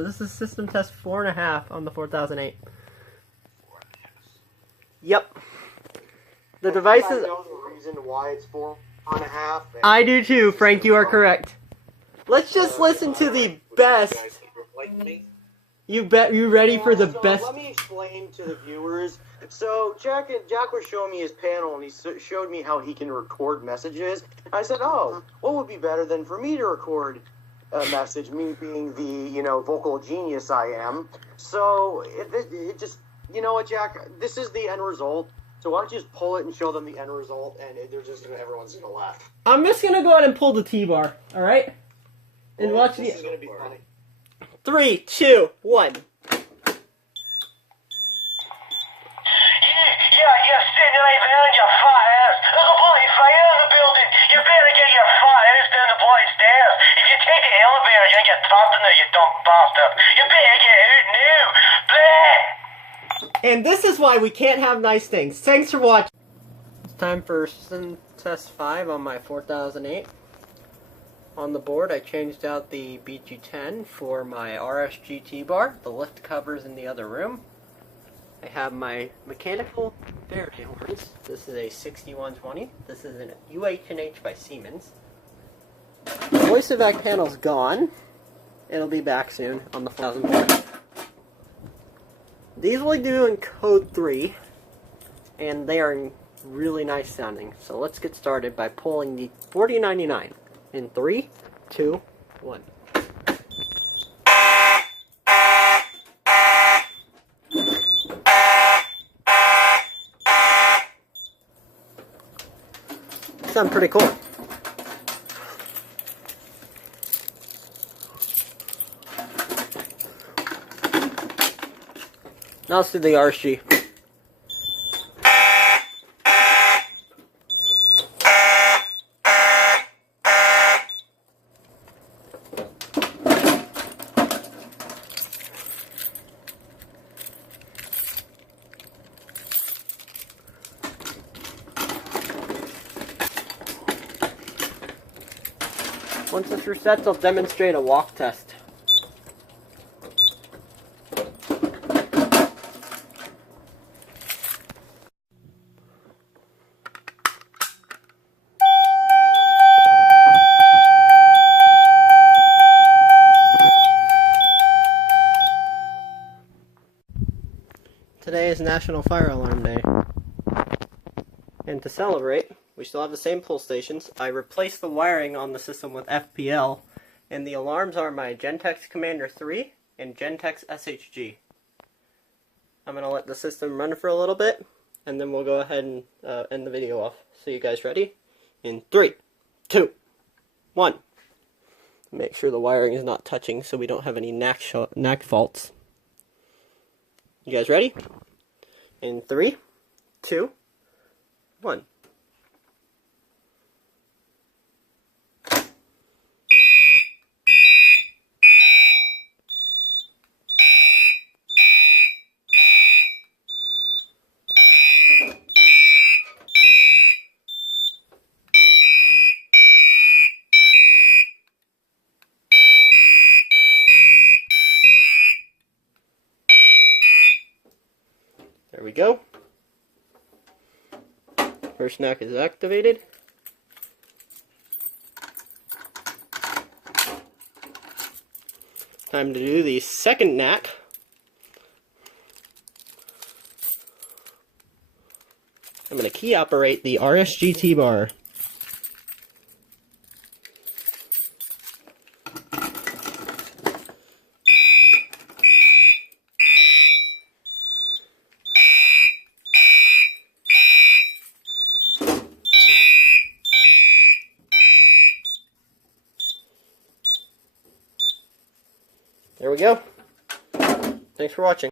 So this is system test 4.5 on the 4008. Yep. The device is... I know the reason why it's 4.5. I do too, Frank, you are correct. Let's just listen to the best... You ready for the best... Let me explain to the viewers. So Jack was showing me his panel, and he showed me how he can record messages. I said, oh, what would be better than for me to record a message, me being the, vocal genius I am. So it just, you know what, Jack, this is the end result. So why don't you just pull it and show them the end result, and everyone's gonna laugh. I'm just gonna go ahead and pull the T-bar, alright? And watch this is gonna be funny. 3, 2, 1. You're sitting right there on your fat ass. There's a bloody fire in the building. You better get your fat ass down the bloody stairs. If you take the elevator, you're gonna get trapped in there, you dumb bastard. You better get out now. Bleh! And this is why we can't have nice things. Thanks for watching. It's time for system test 5 on my 4008. On the board, I changed out the BG10 for my RSGT bar. The lift cover's in the other room. I have my mechanical Faraday horns. This is a 6120. This is an UH&H by Siemens. The voice evac panel's gone. It'll be back soon on the 4000 board. These will do in code 3, and they are really nice sounding. So let's get started by pulling the 4099 in 3, 2, 1. Sound pretty cool. Now let's do the RSG. Once this resets, I'll demonstrate a walk test. Today is National Fire Alarm Day. And to celebrate, we still have the same pull stations. I replaced the wiring on the system with FPL, and the alarms are my Gentex Commander 3 and Gentex SHG. I'm going to let the system run for a little bit, and then we'll go ahead and end the video off. So you guys ready? In 3, 2, 1. Make sure the wiring is not touching so we don't have any knack faults. You guys ready? In 3, 2, 1. There we go. First knack is activated. Time to do the second knack. I'm going to key operate the RSGT bar. There we go. Thanks for watching.